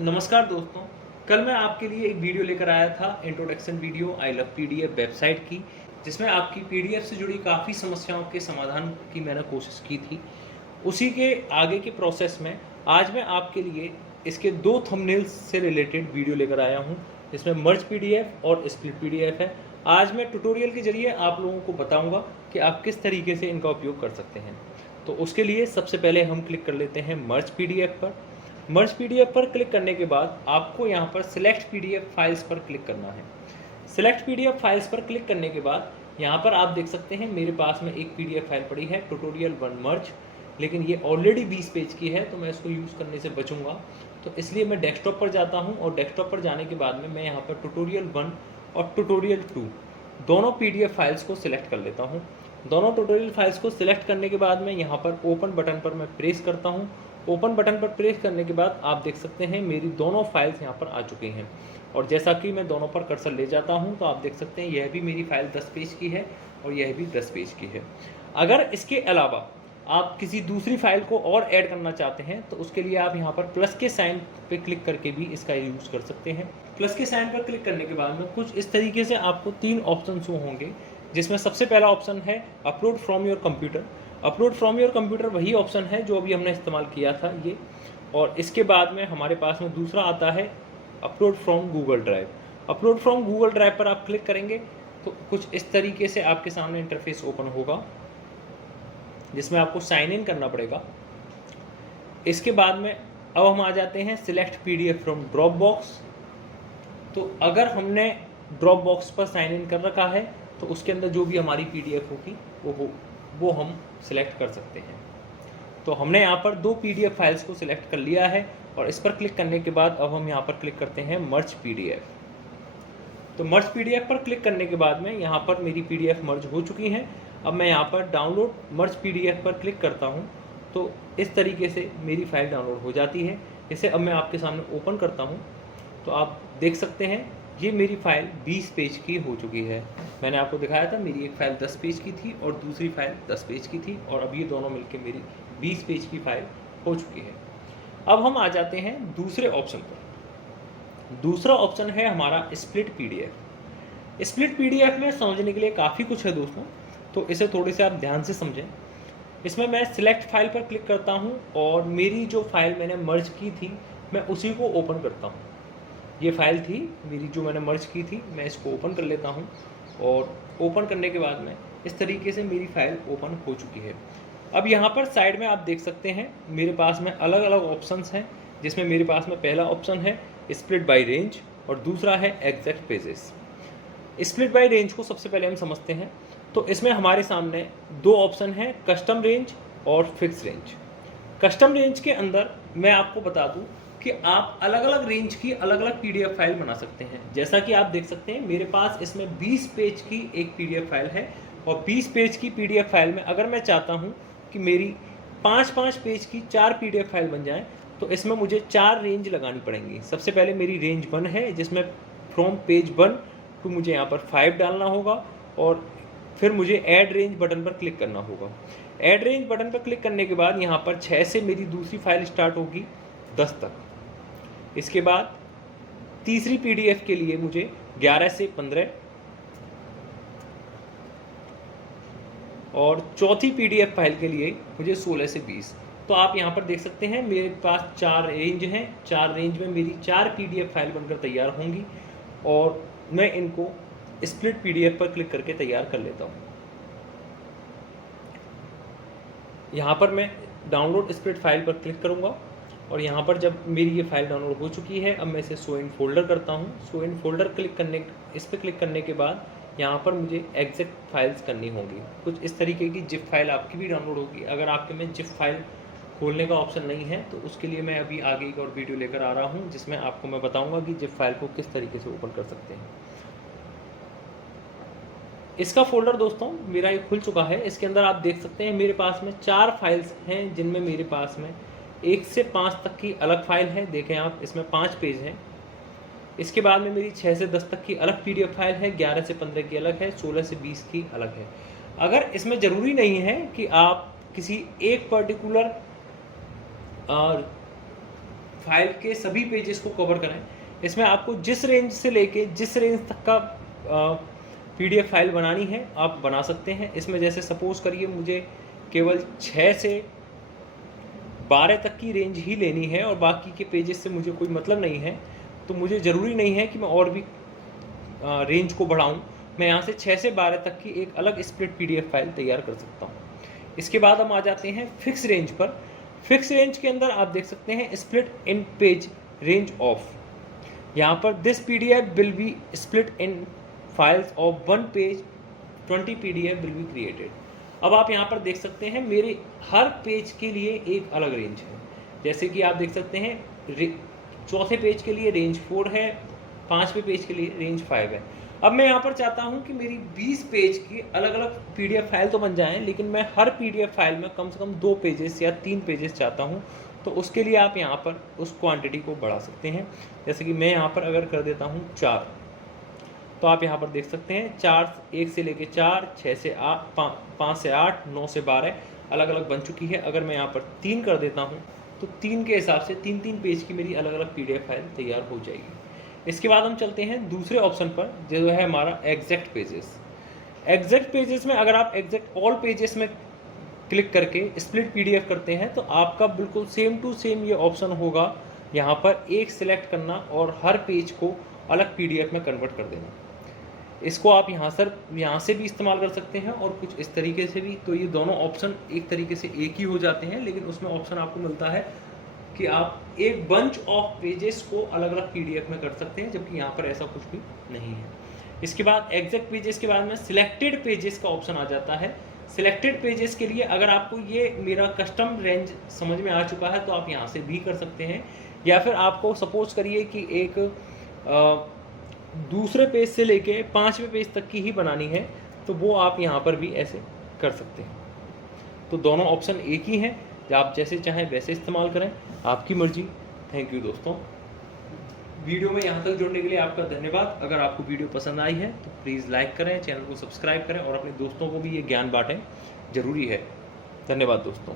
नमस्कार दोस्तों। कल मैं आपके लिए एक वीडियो लेकर आया था, introduction video I love PDF website की, जिसमें आपकी पीडीएफ से जुड़ी काफ़ी समस्याओं के समाधान की मैंने कोशिश की थी। उसी के आगे के प्रोसेस में आज मैं आपके लिए इसके 2 थंबनेल्स से रिलेटेड वीडियो लेकर आया हूं, जिसमें मर्ज पीडीएफ और स्प्लिट पीडीएफ है। आज मैं ट्यूटोरियल के जरिए आप लोगों को बताऊंगा कि आप किस तरीके से इनका उपयोग कर सकते हैं। तो उसके लिए सबसे पहले हम क्लिक कर लेते हैं मर्ज पीडीएफ पर। मर्ज पीडीएफ पर क्लिक करने के बाद आपको यहाँ पर सिलेक्ट पीडीएफ फाइल्स पर क्लिक करना है। सिलेक्ट पीडीएफ फाइल्स पर क्लिक करने के बाद यहाँ पर आप देख सकते हैं मेरे पास में एक पीडीएफ फाइल पड़ी है, ट्यूटोरियल 1 मर्ज, लेकिन ये ऑलरेडी 20 पेज की है तो मैं इसको यूज़ करने से बचूंगा। तो इसलिए मैं डेस्कटॉप पर जाता हूँ और डेस्कटॉप पर जाने के बाद में मैं यहाँ पर ट्यूटोरियल 1 और ट्यूटोरियल 2 दोनों पीडीएफ फाइल्स को सिलेक्ट कर लेता हूँ। दोनों ट्यूटोरियल फाइल्स को सिलेक्ट करने के बाद में यहाँ पर ओपन बटन पर मैं प्रेस करता हूँ। ओपन बटन पर प्रेस करने के बाद आप देख सकते हैं मेरी दोनों फाइल्स यहाँ पर आ चुकी हैं, और जैसा कि मैं दोनों पर कर्सर ले जाता हूँ तो आप देख सकते हैं यह भी मेरी फाइल 10 पेज की है और यह भी 10 पेज की है। अगर इसके अलावा आप किसी दूसरी फाइल को और ऐड करना चाहते हैं तो उसके लिए आप यहाँ पर प्लस के साइन पे क्लिक करके भी इसका यूज़ कर सकते हैं। प्लस के साइन पर क्लिक करने के बाद में कुछ इस तरीके से आपको 3 ऑप्शन शो होंगे, जिसमें सबसे पहला ऑप्शन है upload from your computer. Upload from your computer वही ऑप्शन है जो अभी हमने इस्तेमाल किया था ये, और इसके बाद में हमारे पास में दूसरा आता है upload from Google drive. Upload from Google drive पर आप क्लिक करेंगे तो कुछ इस तरीके से आपके सामने इंटरफेस ओपन होगा, जिसमें आपको साइन इन करना पड़ेगा। इसके बाद में अब हम आ जाते हैं select PDF from drop box. तो अगर हमने ड्रॉप बॉक्स पर साइन इन कर रखा है तो उसके अंदर जो भी हमारी पीडीएफ होगी वो हम सिलेक्ट कर सकते हैं। तो हमने यहाँ पर 2 पीडीएफ फाइल्स को सिलेक्ट कर लिया है, और इस पर क्लिक करने के बाद अब हम यहाँ पर क्लिक करते हैं मर्ज पीडीएफ। तो मर्ज पीडीएफ पर क्लिक करने के बाद में यहाँ पर मेरी पीडीएफ मर्ज हो चुकी हैं। अब मैं यहाँ पर डाउनलोड मर्ज पीडीएफ पर क्लिक करता हूँ तो इस तरीके से मेरी फाइल डाउनलोड हो जाती है। इसे अब मैं आपके सामने ओपन करता हूँ तो आप देख सकते हैं ये मेरी फ़ाइल 20 पेज की हो चुकी है। मैंने आपको दिखाया था मेरी एक फ़ाइल 10 पेज की थी और दूसरी फ़ाइल 10 पेज की थी, और अब ये दोनों मिलकर मेरी 20 पेज की फ़ाइल हो चुकी है। अब हम आ जाते हैं दूसरे ऑप्शन पर। दूसरा ऑप्शन है हमारा स्प्लिट पीडीएफ। स्प्लिट पीडीएफ में समझने के लिए काफ़ी कुछ है दोस्तों, तो इसे थोड़े से आप ध्यान से समझें। इसमें मैं सिलेक्ट फाइल पर क्लिक करता हूँ और मेरी जो फाइल मैंने मर्ज की थी मैं उसी को ओपन करता हूँ। ये फाइल थी मेरी जो मैंने मर्ज की थी, मैं इसको ओपन कर लेता हूँ, और ओपन करने के बाद में इस तरीके से मेरी फाइल ओपन हो चुकी है। अब यहाँ पर साइड में आप देख सकते हैं मेरे पास में अलग अलग ऑप्शंस हैं, जिसमें मेरे पास में पहला ऑप्शन है स्प्लिट बाय रेंज और दूसरा है exact pages. Split by range को सबसे पहले हम समझते हैं। तो इसमें हमारे सामने 2 ऑप्शन हैं, कस्टम रेंज और फिक्स रेंज। कस्टम रेंज के अंदर मैं आपको बता दूं कि आप अलग अलग रेंज की अलग अलग पीडीएफ फाइल बना सकते हैं। जैसा कि आप देख सकते हैं मेरे पास इसमें 20 पेज की एक पीडीएफ फाइल है, और 20 पेज की पीडीएफ फाइल में अगर मैं चाहता हूं कि मेरी 5-5 पेज की 4 पीडीएफ फाइल बन जाएं तो इसमें मुझे 4 रेंज लगानी पड़ेंगी। सबसे पहले मेरी रेंज 1 है, जिसमें फ्रॉम पेज 1 टू मुझे यहाँ पर 5 डालना होगा, और फिर मुझे ऐड रेंज बटन पर क्लिक करना होगा। ऐड रेंज बटन पर क्लिक करने के बाद यहाँ पर 6 से मेरी दूसरी फाइल स्टार्ट होगी 10 तक। इसके बाद तीसरी पीडीएफ के लिए मुझे 11 से 15, और चौथी पीडीएफ फाइल के लिए मुझे 16 से 20। तो आप यहाँ पर देख सकते हैं मेरे पास 4 रेंज हैं। 4 रेंज में मेरी 4 पीडीएफ फाइल बनकर तैयार होंगी, और मैं इनको स्प्लिट पीडीएफ पर क्लिक करके तैयार कर लेता हूँ। यहाँ पर मैं डाउनलोड स्प्लिट फाइल पर क्लिक करूँगा, और यहाँ पर जब मेरी ये फाइल डाउनलोड हो चुकी है अब मैं इसे शो इन फोल्डर करता हूँ। शो इन फोल्डर इस पर क्लिक करने के बाद यहाँ पर मुझे एग्जैक्ट फाइल्स करनी होंगी। कुछ इस तरीके की जिप फाइल आपकी भी डाउनलोड होगी। अगर आपके में जिप फाइल खोलने का ऑप्शन नहीं है तो उसके लिए मैं अभी आगे एक और वीडियो लेकर आ रहा हूँ, जिसमें आपको मैं बताऊँगा कि जिप फाइल को किस तरीके से ओपन कर सकते हैं। इसका फोल्डर दोस्तों मेरा ये खुल चुका है। इसके अंदर आप देख सकते हैं मेरे पास में 4 फाइल्स हैं, जिनमें मेरे पास में 1 से 5 तक की अलग फाइल है। देखें आप, इसमें 5 पेज हैं। इसके बाद में मेरी 6 से 10 तक की अलग पीडीएफ फाइल है, 11 से 15 की अलग है, 16 से 20 की अलग है। अगर इसमें ज़रूरी नहीं है कि आप किसी एक पर्टिकुलर फाइल के सभी पेजेस को कवर करें। इसमें आपको जिस रेंज से लेके जिस रेंज तक का पीडीएफ फाइल बनानी है आप बना सकते हैं। इसमें जैसे सपोज करिए मुझे केवल 6 से 12 तक की रेंज ही लेनी है और बाकी के पेजेस से मुझे कोई मतलब नहीं है, तो मुझे ज़रूरी नहीं है कि मैं और भी रेंज को बढ़ाऊँ। मैं यहाँ से 6 से 12 तक की एक अलग स्प्लिट पीडीएफ फाइल तैयार कर सकता हूँ। इसके बाद हम आ जाते हैं फिक्स रेंज पर। फिक्स रेंज के अंदर आप देख सकते हैं split in page range of. यहाँ पर this PDF will be split in files of 1 page 20 PDF will be created. अब आप यहाँ पर देख सकते हैं मेरे हर पेज के लिए एक अलग रेंज है। जैसे कि आप देख सकते हैं चौथे पेज के लिए रेंज 4 है, 5वें पेज के लिए रेंज 5 है। अब मैं यहाँ पर चाहता हूँ कि मेरी 20 पेज की अलग अलग पीडीएफ फाइल तो बन जाएं, लेकिन मैं हर पीडीएफ फाइल में कम से कम 2 पेजेस या 3 पेजेस चाहता हूँ। तो उसके लिए आप यहाँ पर उस क्वांटिटी को बढ़ा सकते हैं। जैसे कि मैं यहाँ पर अगर कर देता हूँ 4, तो आप यहाँ पर देख सकते हैं 4 1 से लेके 4, 6 से 8, 5 से 8, 9 से 12 अलग अलग बन चुकी है। अगर मैं यहाँ पर 3 कर देता हूँ तो 3 के हिसाब से 3-3 पेज की मेरी अलग अलग पीडीएफ फाइल तैयार हो जाएगी। इसके बाद हम चलते हैं दूसरे ऑप्शन पर जो है हमारा एग्जैक्ट पेजेस। एग्जैक्ट पेजेस में अगर आप एग्जैक्ट ऑल पेजेस में क्लिक करके स्प्लिट पीडीएफ करते हैं तो आपका बिल्कुल सेम टू सेम ये ऑप्शन होगा। यहाँ पर एक सिलेक्ट करना और हर पेज को अलग पीडीएफ में कन्वर्ट कर देना। इसको आप यहाँ से भी इस्तेमाल कर सकते हैं और कुछ इस तरीके से भी। तो ये दोनों ऑप्शन एक तरीके से एक ही हो जाते हैं, लेकिन उसमें ऑप्शन आपको मिलता है कि आप एक बंच ऑफ पेजेस को अलग अलग पीडीएफ में कर सकते हैं, जबकि यहाँ पर ऐसा कुछ भी नहीं है। इसके बाद एग्जैक्ट पेजेस के बाद में सिलेक्टेड पेजेस का ऑप्शन आ जाता है। सिलेक्टेड पेजेस के लिए अगर आपको ये मेरा कस्टम रेंज समझ में आ चुका है तो आप यहाँ से भी कर सकते हैं, या फिर आपको सपोज करिए कि एक दूसरे पेज से लेके 5वें पेज तक की ही बनानी है, तो वो आप यहाँ पर भी ऐसे कर सकते हैं। तो दोनों ऑप्शन एक ही हैं, आप जैसे चाहें वैसे इस्तेमाल करें, आपकी मर्जी। थैंक यू दोस्तों, वीडियो में यहाँ तक जुड़ने के लिए आपका धन्यवाद। अगर आपको वीडियो पसंद आई है तो प्लीज़ लाइक करें, चैनल को सब्सक्राइब करें और अपने दोस्तों को भी ये ज्ञान बांटें, ज़रूरी है। धन्यवाद दोस्तों।